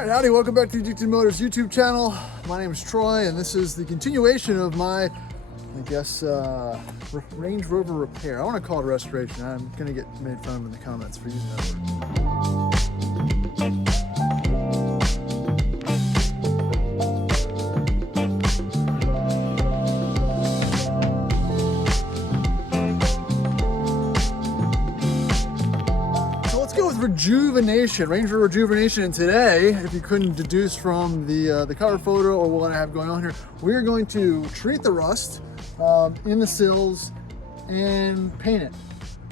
Alright, howdy, welcome back to GT Motors YouTube channel. My name is Troy, and this is the continuation of my, I guess, Range Rover repair. I want to call it restoration. I'm going to get made fun of in the comments for using that word. Rejuvenation, Range Rover rejuvenation, and today, if you couldn't deduce from the cover photo or what I have going on here, we're going to treat the rust in the sills and paint it,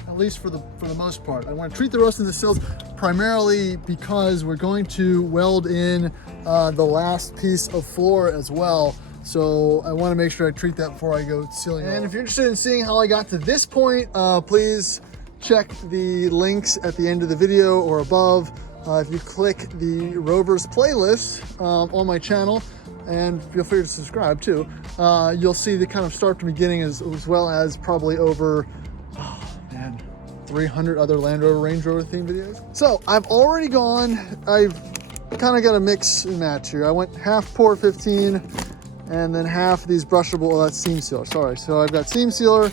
at least for the most part. I want to treat the rust in the sills primarily because we're going to weld in the last piece of floor as well. So I want to make sure I treat that before I go sealing. And if you're interested in seeing how I got to this point, please check the links at the end of the video or above. If you click the Rover's playlist on my channel, and feel free to subscribe too, you'll see the kind of start to beginning as well as probably over, 300 other Land Rover, Range Rover themed videos. So I've already I've kind of got a mix and match here. I went half pour 15 and then half these brushable, that's seam sealer, sorry. So I've got seam sealer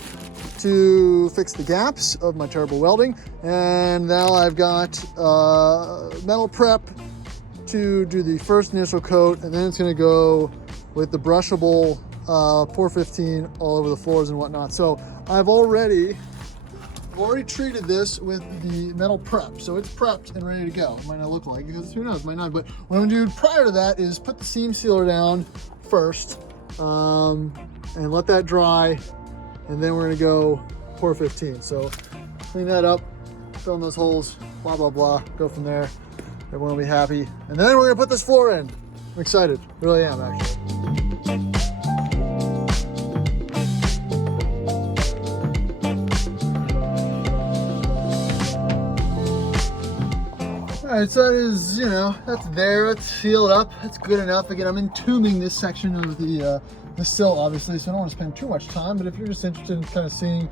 to fix the gaps of my terrible welding, and now I've got metal prep to do the first initial coat, and then it's going to go with the brushable pour 15 all over the floors and whatnot. So I've already treated this with the metal prep, so it's prepped and ready to go. It might not look like, because who knows, might not, but what I'm gonna do prior to that is put the seam sealer down first and let that dry, and then we're gonna go pour 15. So clean that up, fill in those holes, blah, blah, blah, go from there. Everyone will be happy. And then we're gonna put this floor in. I'm excited, really am actually. All right, so that is, that's there, it's sealed up, that's good enough. Again, I'm entombing this section of the sill, obviously, so I don't want to spend too much time, but if you're just interested in kind of seeing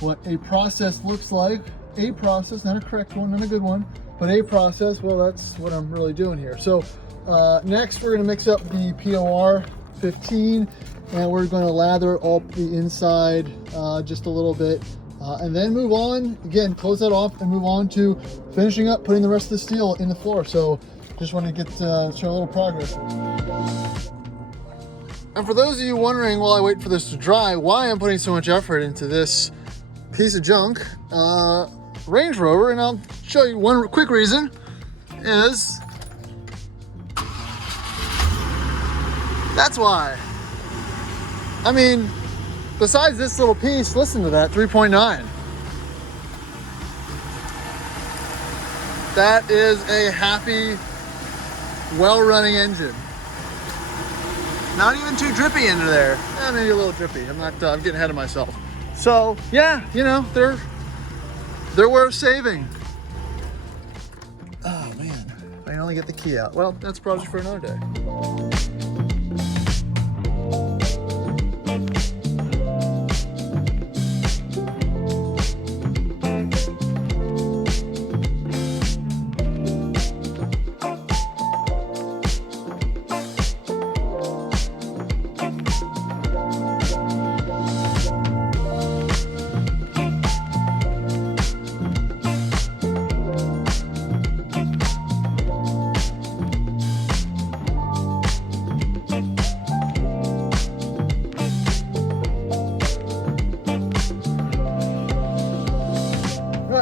what a process looks like, a process, not a correct one, not a good one, but a process, well, that's what I'm really doing here. So next, we're gonna mix up the POR 15, and we're gonna lather up the inside just a little bit, and then move on, again, close that off and move on to finishing up, putting the rest of the steel in the floor. So just want to get show a little progress. And for those of you wondering while I wait for this to dry, why I'm putting so much effort into this piece of junk, Range Rover, and I'll show you one quick reason, is that's why. I mean, besides this little piece, listen to that, 3.9. That is a happy, well-running engine. Not even too drippy into there. Maybe a little drippy. I'm getting ahead of myself. So yeah, they're worth saving. Oh man, I can only get the key out. Well, that's a project for another day.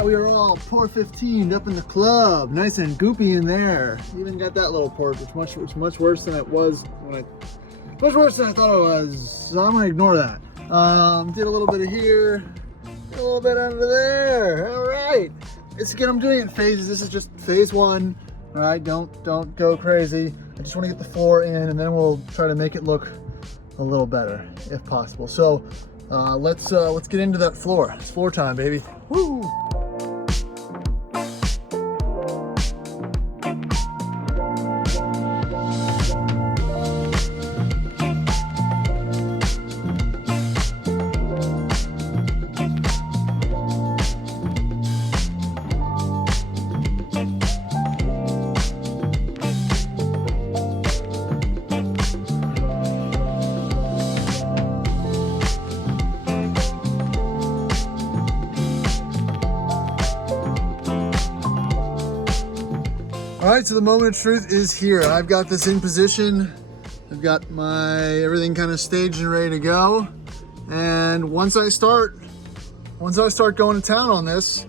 We are all pour 15'd up in the club, nice and goopy in there. Even got that little port, which was much worse than it was much worse than I thought it was. So I'm gonna ignore that. Did a little bit of here, did a little bit under there. All right. Again, I'm doing it in phases. This is just phase one. All right, don't go crazy. I just want to get the floor in, and then we'll try to make it look a little better if possible. So let's get into that floor. It's floor time, baby. Woo! right, so the moment of truth is here. I've got this in position. I've got my everything kind of staged and ready to go. And once I start going to town on this,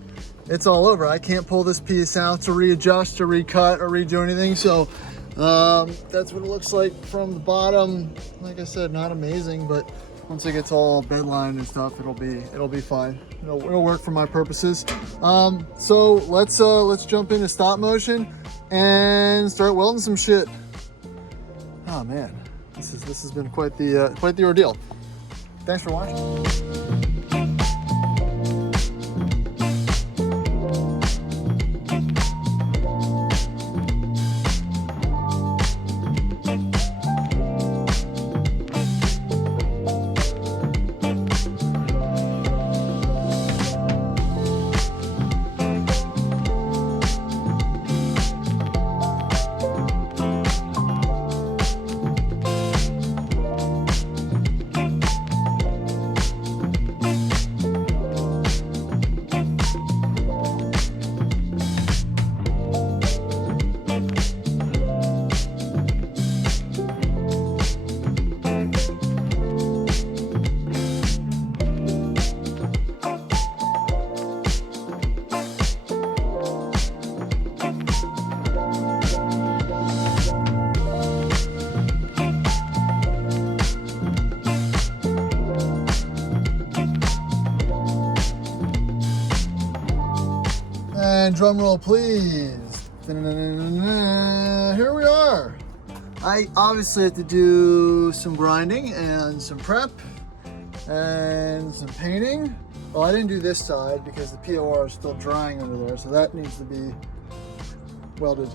it's all over. I can't pull this piece out to readjust or recut or redo anything. So that's what it looks like from the bottom. Like I said, not amazing, but once it gets all bedlined and stuff, it'll be fine. It'll work for my purposes. So let's jump into stop motion and start welding some shit. Oh man, this has been quite the ordeal. Thanks for watching. And drum roll, please. Here we are. I obviously have to do some grinding and some prep and some painting. Well, I didn't do this side because the POR is still drying under there, so that needs to be welded.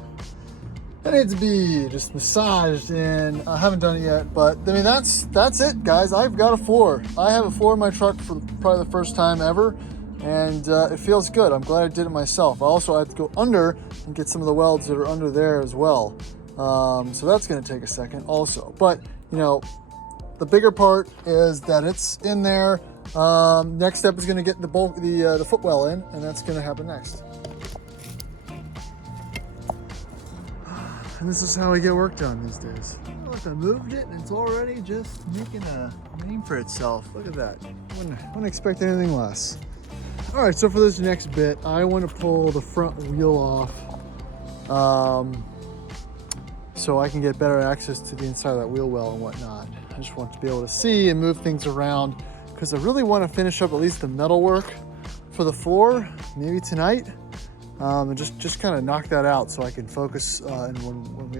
That needs to be just massaged, and I haven't done it yet, but I mean, that's it, guys. I've got a floor. I have a floor in my truck for probably the first time ever, and it feels good. I'm glad I did it myself. I also have to go under and get some of the welds that are under there as well. So that's gonna take a second also. But, you know, the bigger part is that it's in there. Next step is gonna get the footwell in, and that's gonna happen next. And this is how we get work done these days. Look, I moved it and it's already just making a name for itself. Look at that. Wouldn't expect anything less. All right, so for this next bit, I want to pull the front wheel off so I can get better access to the inside of that wheel well and whatnot. I just want to be able to see and move things around because I really want to finish up at least the metal work for the floor, maybe tonight. And just kind of knock that out so I can focus and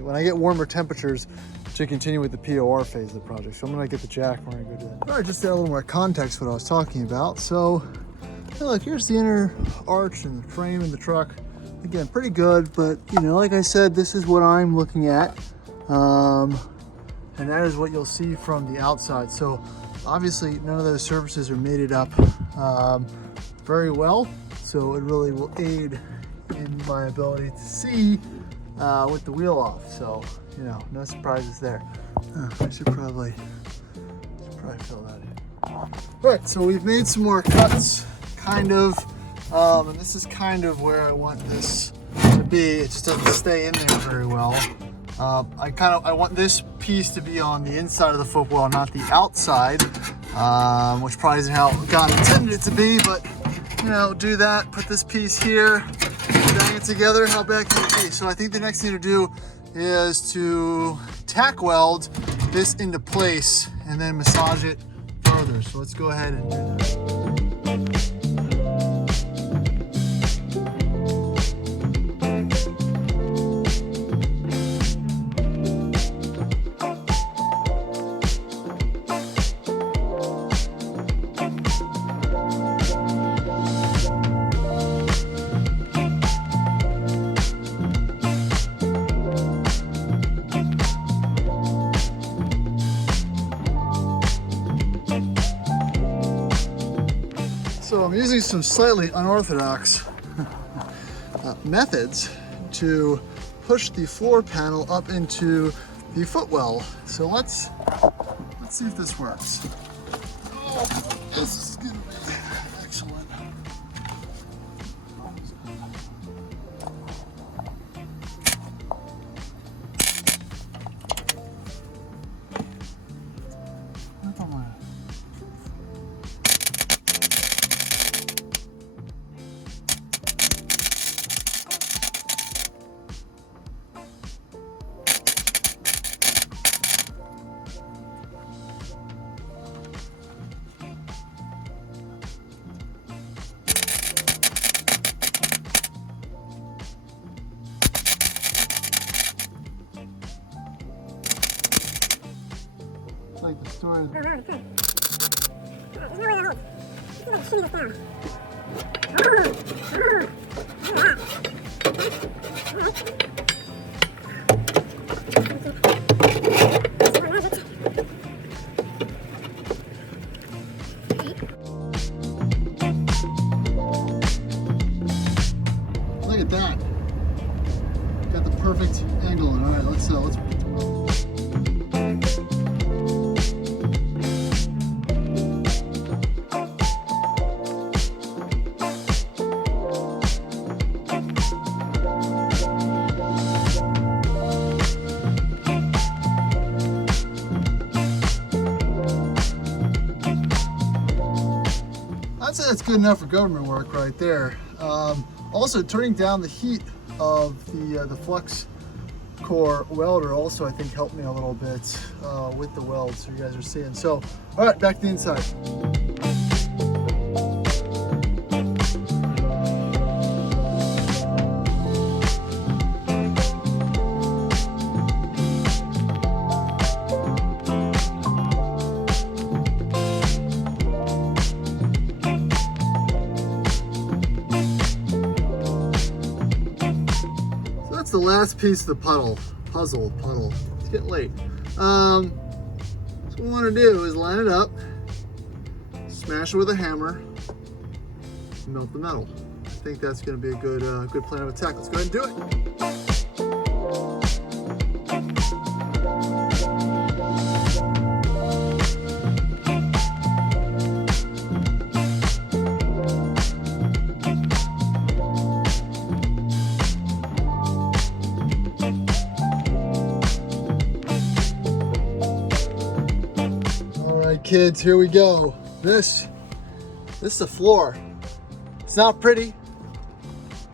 when I get warmer temperatures to continue with the POR phase of the project. So I'm gonna get the jack, we're gonna go do that. All right, just to add a little more context to what I was talking about. So look, here's the inner arch and the frame of the truck. Again, pretty good, but you know, like I said, this is what I'm looking at. And that is what you'll see from the outside. So obviously none of those surfaces are mated up very well. So it really will aid in my ability to see with the wheel off. So, you know, no surprises there. I should probably fill that in. All right, so we've made some more cuts, kind of, and this is kind of where I want this to be. It just doesn't stay in there very well. I want this piece to be on the inside of the footwell, not the outside, which probably isn't how God intended it to be, but you know, do that, put this piece here, bang it together, how bad can it be? So I think the next thing to do is to tack weld this into place and then massage it further. So let's go ahead and do that. So I'm using some slightly unorthodox methods to push the floor panel up into the footwell. So let's see if this works. Oh, this is gonna be excellent. ahead. There's no way to hold. Let's see if I can shimmy this down. Look at that. Got the perfect angle on. All right, let's I'd say that's good enough for government work right there. Also, turning down the heat of the flux core welder also, I think, helped me a little bit with the weld, so you guys are seeing. So, all right, back to the inside. The last piece of the puzzle. It's getting late. So what we want to do is line it up, smash it with a hammer, melt the metal. I think that's going to be a good plan of attack. Let's go ahead and do it. Kids, here we go. This is the floor. It's not pretty.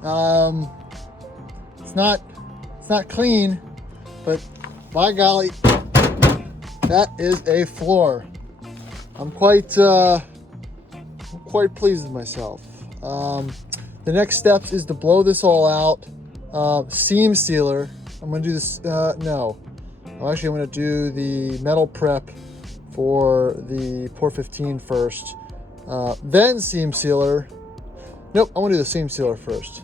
It's not clean, but by golly, that is a floor. I'm quite pleased with myself. The next steps is to blow this all out. Seam sealer. I'm gonna do this. No, I'm actually gonna do the metal prep for the pour 15 first, then seam sealer. Nope, I want to do the seam sealer first.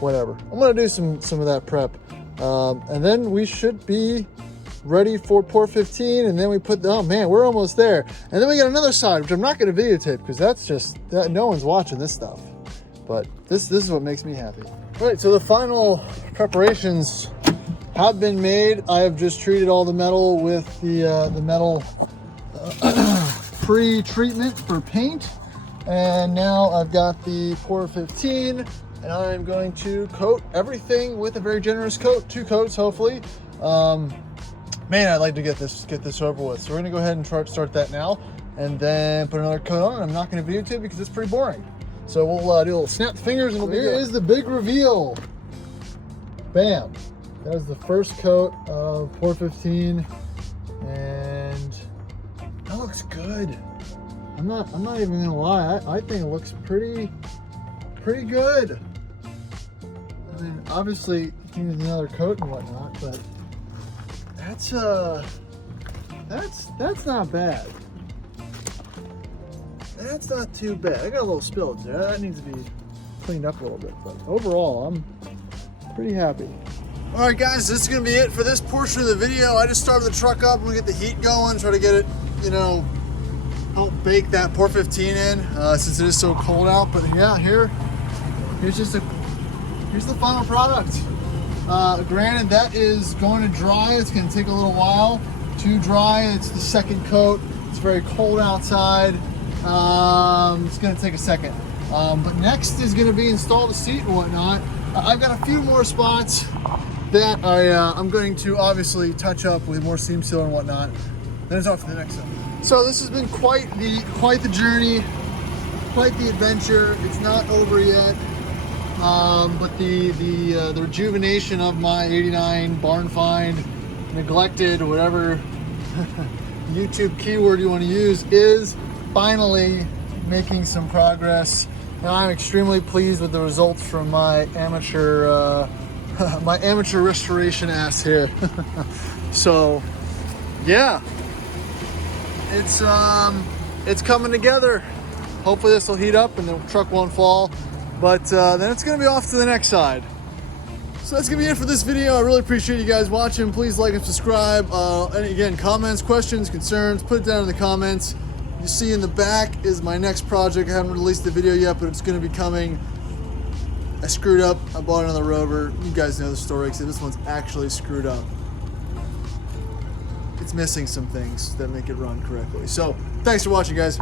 Whatever. I'm gonna do some of that prep, and then we should be ready for pour 15. And then we put oh man, we're almost there. And then we got another side, which I'm not going to videotape because that's just no one's watching this stuff. But this is what makes me happy. All right, so the final preparations have been made. I have just treated all the metal with the metal pre-treatment for paint, and now I've got the pour 15, and I'm going to coat everything with a very generous coat, 2 coats hopefully. Man, I'd like to get this over with, so we're gonna go ahead and start that now, and then put another coat on. I'm not gonna videotape because it's pretty boring, so we'll do a little snap the fingers, and here is the big reveal. Bam. That was the first coat of pour 15, and that looks good. I'm not even gonna lie. I think it looks pretty good. I mean, obviously you can use another coat and whatnot, but that's not bad. That's not too bad. I got a little spillage there. That needs to be cleaned up a little bit, but overall, I'm pretty happy. All right, guys, this is gonna be it for this portion of the video. I just started the truck up. I'm gonna get the heat going, try to get it, help bake that pour 15 in, since it is so cold out. But yeah, here's the final product. Granted, that is going to dry. It's gonna take a little while to dry. It's the second coat. It's very cold outside. It's gonna take a second. But next is gonna be install the seat and whatnot. I've got a few more spots that I'm going to obviously touch up with more seam sealer and whatnot. Then it's off to the next one. So this has been quite the journey, quite the adventure. It's not over yet, but the rejuvenation of my '89 barn find, neglected, whatever YouTube keyword you want to use, is finally making some progress. And I'm extremely pleased with the results from my amateur my amateur restoration ass here. So yeah, it's coming together. Hopefully this will heat up and the truck won't fall, but then it's gonna be off to the next side. So that's gonna be it for this video. I really appreciate you guys watching. Please like and subscribe. And again, comments, questions, concerns, put it down in the comments. You see in the back is my next project. I haven't released the video yet, but it's gonna be coming. I screwed up. I bought another Rover. You guys know the story, because this one's actually screwed up. It's missing some things that make it run correctly. So thanks for watching, guys.